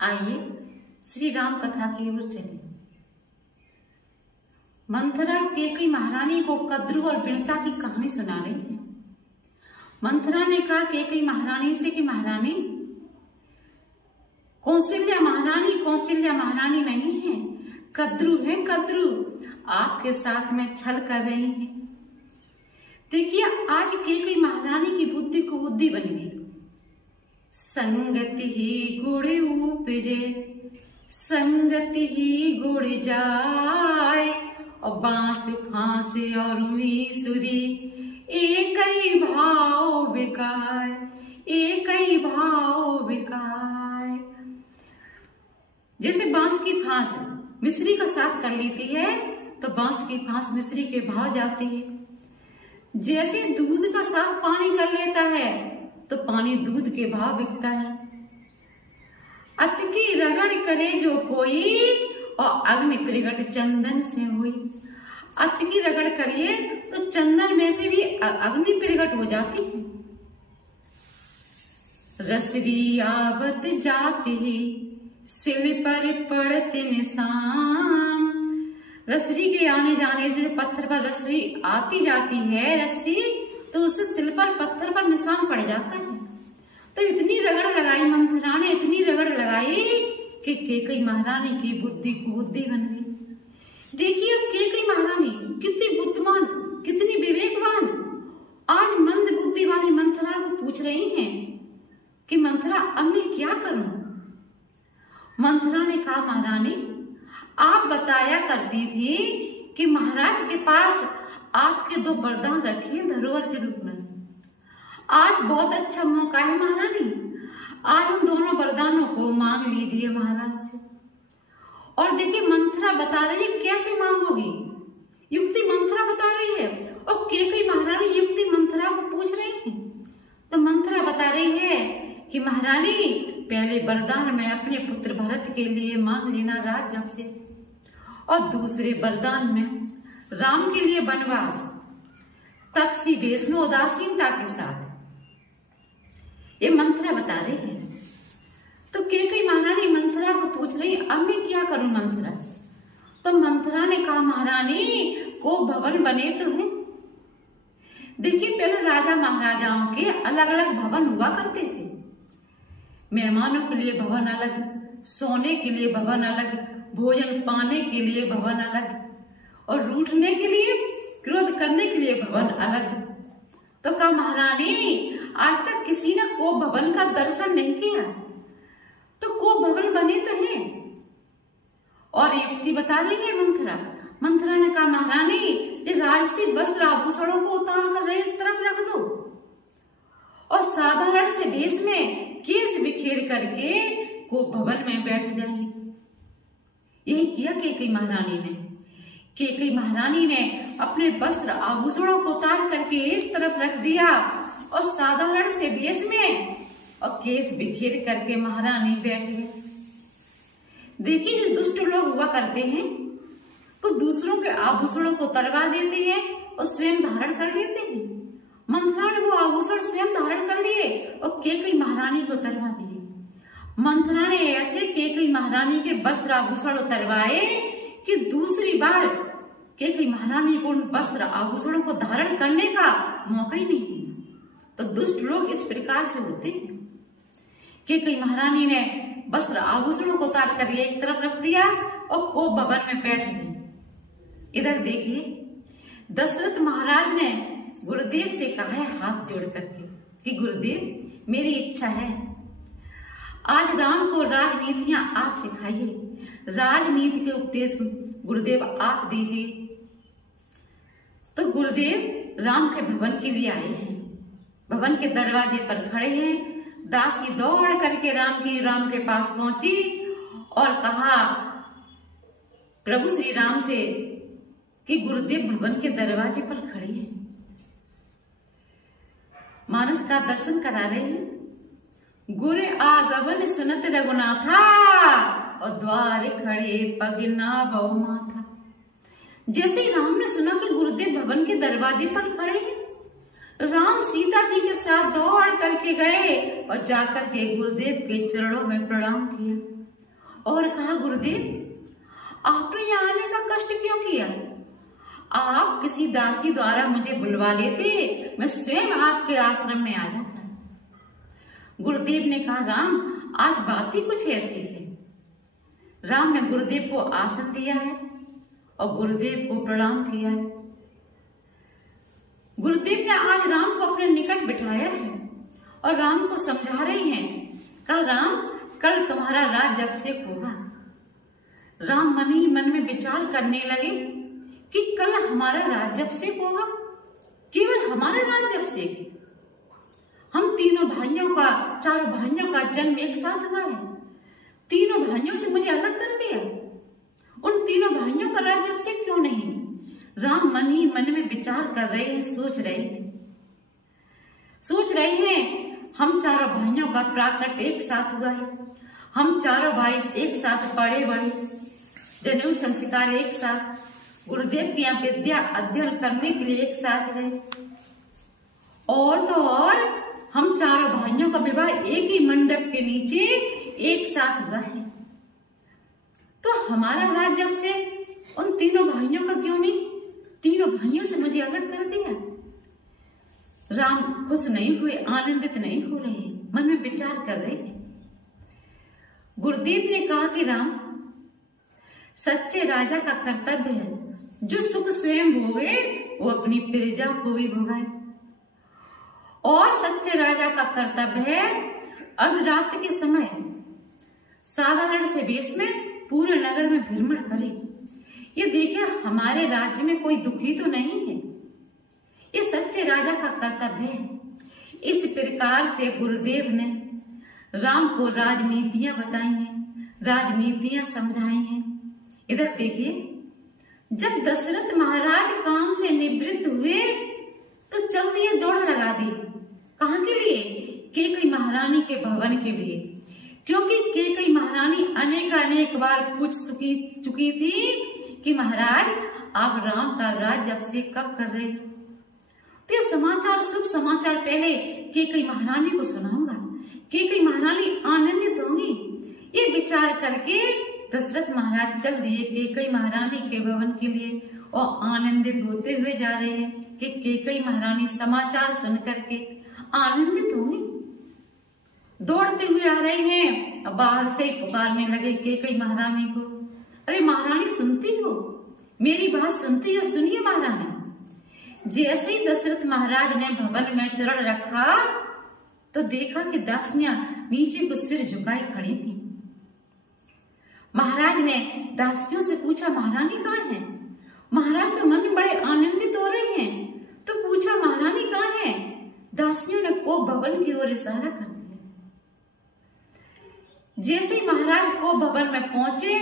आइए श्री राम कथा की ओर चलें। मंथरा कैकेयी महारानी को कद्रू और बिनता की कहानी सुना रही है। मंथरा ने कहा कैकेयी महारानी से कि महारानी, कौशल्या महारानी नहीं है, कद्रू है, कद्रू आपके साथ में छल कर रही है। देखिए आज कैकेयी महारानी की बुद्धि को बुद्धि बन गई। संगति ही गुड़ उपजे, संगति ही गुड़ जाए, और बांस फांस और सुरी एक ही भाव बिकाय, एक ही भाव बिकाय। जैसे बांस की फांस मिश्री का साथ कर लेती है तो बांस की फांस मिश्री के भाव जाती है। जैसे दूध का साथ पानी कर लेता है तो पानी दूध के भाव बिकता है। अति की रगड़ करे जो कोई, और अग्नि प्रगट चंदन से हुई। अति की रगड़ करिए तो चंदन में से भी अग्नि प्रगट हो जाती है। रसरी आवत जाती सिल पर पड़ते निशान। रसरी के आने जाने से पत्थर पर रसरी आती जाती है, रस्सी तो उससे सिल पर पत्थर पर निशान पड़ जाता है। तो इतनी रगड़ लगाई मंथरा ने, इतनी रगड़ लगाई कि कैकेयी महारानी की बुद्धि को बुद्धि बन गई। देखिए अब कैकेयी महारानी कितनी बुद्धिमान, कितनी विवेकवान, आज मंद बुद्धि वाली मंथरा को पूछ रही हैं कि मंथरा अब मैं क्या करूं। मंथरा ने कहा महारानी, आप बताया करती थी कि महाराज के पास आपके 2 वरदान रखे धरोहर के रूप में। आज बहुत अच्छा मौका है महारानी, आज उन दोनों वरदानों को मांग लीजिए महाराज से। और देखिए मंथरा बता रही है कैसे मांगोगी, युक्ति मंथरा बता रही है और कैकेयी महारानी युक्ति मंथरा को पूछ रही है। तो मंथरा बता रही है कि महारानी पहले वरदान में अपने पुत्र भरत के लिए मांग लेना राज्य से, और दूसरे वरदान में राम के लिए वनवास, तपसी वेश में उदासीनता के साथ। ये मंथरा बता रही है। तो कैकेयी महारानी मंथरा को पूछ रही अब मैं क्या करूं मंथरा। तो मंथरा ने कहा महारानी को भवन बने तो है। देखिए पहले राजा महाराजाओं के अलग अलग भवन हुआ करते थे। मेहमानों के लिए भवन अलग, सोने के लिए भवन अलग, भोजन पाने के लिए भवन अलग, और रूठने के लिए, क्रोध करने के लिए भवन अलग। तो कहा महारानी आज तक किसी ने को भवन का दर्शन नहीं किया, तो को भवन बने तो है। और युक्ति बता रही है मंथरा। मंथरा ने कहा महारानी ये राजसी वस्त्र आभूषणों को उतार कर एक तरफ रख दो, और साधारण से वेश में केस बिखेर करके को भवन में बैठ जाइए। यही किया कैकेयी महारानी ने। कैकेयी महारानी ने अपने वस्त्र आभूषणों को उतार करके एक तरफ रख दिया, और साधारण से वेश में और केस बिखेर करके महारानी बैठ गई। देखिए जो दुष्ट लोग हुआ करते हैं वो दूसरों के आभूषणों को उतरवा देते हैं और स्वयं धारण कर लेते हैं। मंथरा ने वो आभूषण स्वयं धारण कर लिए और कैकेयी महारानी को उतरवा दिए। मंथरा ने ऐसे कैकेयी महारानी के वस्त्र आभूषण उतरवाए कि दूसरी बार कैकेयी महारानी को उन वस्त्र आभूषणों को धारण करने का मौका ही नहीं। तो दुष्ट लोग इस प्रकार से होते हैं। कैकेयी महारानी ने वस्त्र आभूषणों को उतार कर एक तरफ रख दिया और को भवन में बैठ गई। इधर देखिए दशरथ महाराज ने गुरुदेव से कहा है हाथ जोड़ करके कि गुरुदेव मेरी इच्छा है आज राम को राजनीतियां आप सिखाइए, राजनीति के उपदेश गुरुदेव आप दीजिए। तो गुरुदेव राम के भवन के लिए आए हैं, भवन के दरवाजे पर खड़े हैं। दासी दौड़ करके राम के पास पहुंची और कहा प्रभु श्री राम से कि गुरुदेव भवन के दरवाजे पर खड़े हैं, मानस का दर्शन करा रहे हैं। गुर आगमन सुनत रघुनाथा, और द्वार खड़े पग नावौ माथा। जैसे ही राम ने सुना कि गुरुदेव भवन के दरवाजे पर खड़े हैं, राम सीता जी के साथ दौड़ करके गए और जाकर के गुरुदेव के चरणों में प्रणाम किया। और कहा, गुरुदेव आपने यहाँ आने का कष्ट क्यों किया? आप किसी दासी द्वारा मुझे बुलवा लेते, मैं स्वयं आपके आश्रम में आ जाता। गुरुदेव ने कहा, राम आज बात ही कुछ ऐसी है। राम ने गुरुदेव को आसन दिया है और गुरुदेव को प्रणाम किया है। गुरुदेव ने आज राम को अपने निकट बिठाया है और राम को समझा रही हैं। कहा, राम कल तुम्हारा राज्याभिषेक होगा। राम मन ही मन में विचार करने लगे कि कल हमारा राज्याभिषेक होगा, केवल हमारा राज्याभिषेक। हम तीनों भाइयों का, चारों भाइयों का जन्म एक साथ हुआ है। तीनों भाइयों से मुझे अलग कर दिया। उन तीनों भाइयों का राज्याभिषेक क्यों नहीं? राम मन ही मन में विचार कर रहे हैं, सोच रहे हैं हम चारों भाइयों का प्राकट एक साथ हुआ है। हम चारों भाई एक साथ पढ़े बड़े, जनेऊ संस्कार एक साथ, गुरुदेव की यहाँ विद्या अध्ययन करने के लिए एक साथ गए। और तो और हम चारों भाइयों का विवाह एक ही मंडप के नीचे एक साथ हुआ है। तो हमारा राज्याभिषेक उन तीनों भाइयों का क्यों नहीं? तीनों भाइयों से मुझे अलग कर दिया। राम खुश नहीं हुए, आनंदित नहीं हो रहे, मन में विचार कर रहे हैं। गुरुदेव ने कहा कि राम, सच्चे राजा का कर्तव्य है जो सुख स्वयं भोगे वो अपनी प्रजा को भी भोगाए। और सच्चे राजा का कर्तव्य है अर्धरात्रि के समय साधारण से वेश में पूरे नगर में भ्रमण करे। ये देखिए, हमारे राज्य में कोई दुखी तो नहीं है, ये सच्चे राजा का कर्तव्य है। इस प्रकार से गुरुदेव ने राम को राजनीतियां बताई हैं, राजनीतियां समझाई हैं। इधर देखिए, जब दशरथ महाराज काम से निवृत्त हुए तो चल दिए, दौड़ लगा दी। कहाँ के लिए? कैकेयी महारानी के भवन के लिए, क्योंकि कैकेयी महारानी अनेक बार पूछ चुकी थी कि महाराज आप राम का राज्याभिषेक कब कर रहे हैं? तो ये समाचार, शुभ समाचार पहले कैकेयी महारानी को सुनाऊंगा, कैकेयी महारानी आनंदित होंगी। ये विचार करके दशरथ महाराज चल दिए कैकेयी महारानी के भवन के लिए और आनंदित होते हुए जा रहे हैं कि कैकेयी महारानी समाचार सुन करके आनंदित होंगी। दौड़ते हुए आ रहे हैं, अब बाहर से ही पुकारने लगे कैकेयी महारानी को, अरे महारानी सुनती हो, मेरी बात सुनती हो, सुनिए महारानी। जैसे ही दशरथ महाराज ने भवन में चरण रखा तो देखा कि दासियां नीचे को सिर झुकाए खड़ी थी। महाराज ने दासियों से पूछा, महारानी कहाँ है? महाराज तो मन में बड़े आनंदित हो रहे हैं, तो पूछा महारानी कहाँ है? दासियों ने को भवन की ओर इशारा कर दिया। जैसे ही महाराज को भवन में पहुंचे,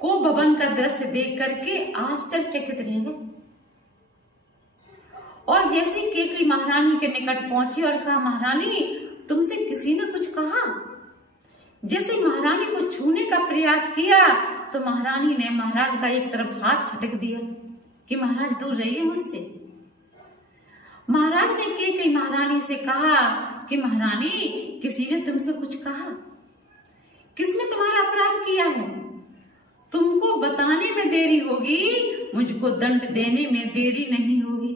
को भवन का दृश्य देख करके आश्चर्यचकित रह गए। और जैसे ही कैकेयी महारानी के निकट पहुंची और कहा, महारानी तुमसे किसी ने कुछ कहा? जैसे महारानी को छूने का प्रयास किया तो महारानी ने महाराज का एक तरफ हाथ झटक दिया कि महाराज दूर रहिए मुझसे। महाराज ने कैकेयी महारानी से कहा कि महारानी किसी ने तुमसे कुछ कहा? किसने तुम्हारा अपराध किया है? तुमको बताने में देरी होगी, मुझको दंड देने में देरी नहीं होगी।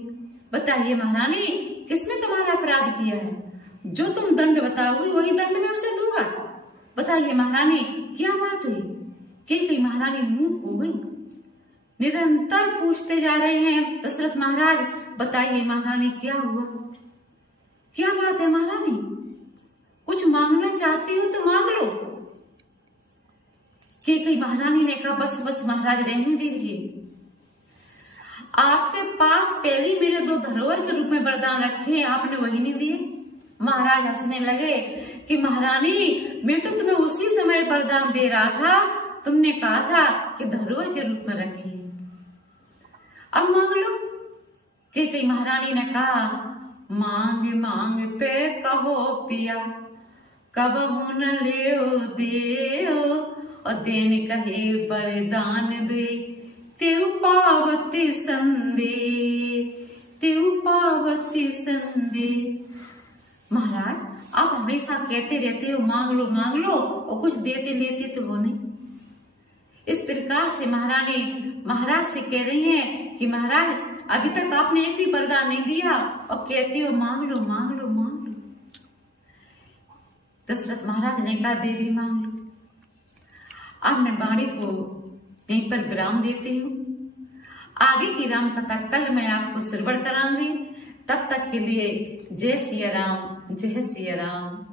बताइए महारानी, किसने तुम्हारा अपराध किया है? जो तुम दंड बताओगी वही दंड मैं उसे दूंगा। बताइए महारानी, क्या बात हुई? कैकेयी महारानी मूक हो गई। निरंतर पूछते जा रहे हैं दशरथ महाराज, बताइए महारानी क्या हुआ, क्या बात है महारानी? कुछ मांगना चाहती हो तो मांग लो। कैकेयी महारानी ने कहा, बस बस महाराज रहने दीजिए, आपके पास पहले मेरे 2 धरोहर के रूप में वरदान रखे, आपने वही नहीं दिए। महाराज हंसने लगे कि महारानी मैं तो तुम्हें उसी समय वरदान दे रहा था, तुमने कहा था कि धरोहर के रूप में रखिए, अब मांग लो। कैकेयी महारानी ने कहा, मांग मांग पे कहो पिया, कब न ले देओ, और देन कहे वरदान दे, तेउ पावती संदे, तेउ पावती संदे। महाराज आप हमेशा कहते रहते हो मांग लो और कुछ देते लेते तो हो नहीं। इस प्रकार से महारानी महाराज से कह रही हैं कि महाराज अभी तक आपने एक भी वरदान नहीं दिया और कहती हो मांग लो मांग लो मांग लो। दशरथ महाराज ने कहा देवी मांग लो। अब मैं वाणी को यहीं पर विराम देती हूँ। आगे की राम कथा कल मैं आपको श्रवण कराऊंगी। तब तक के लिए जय सिया राम, जय सिया राम।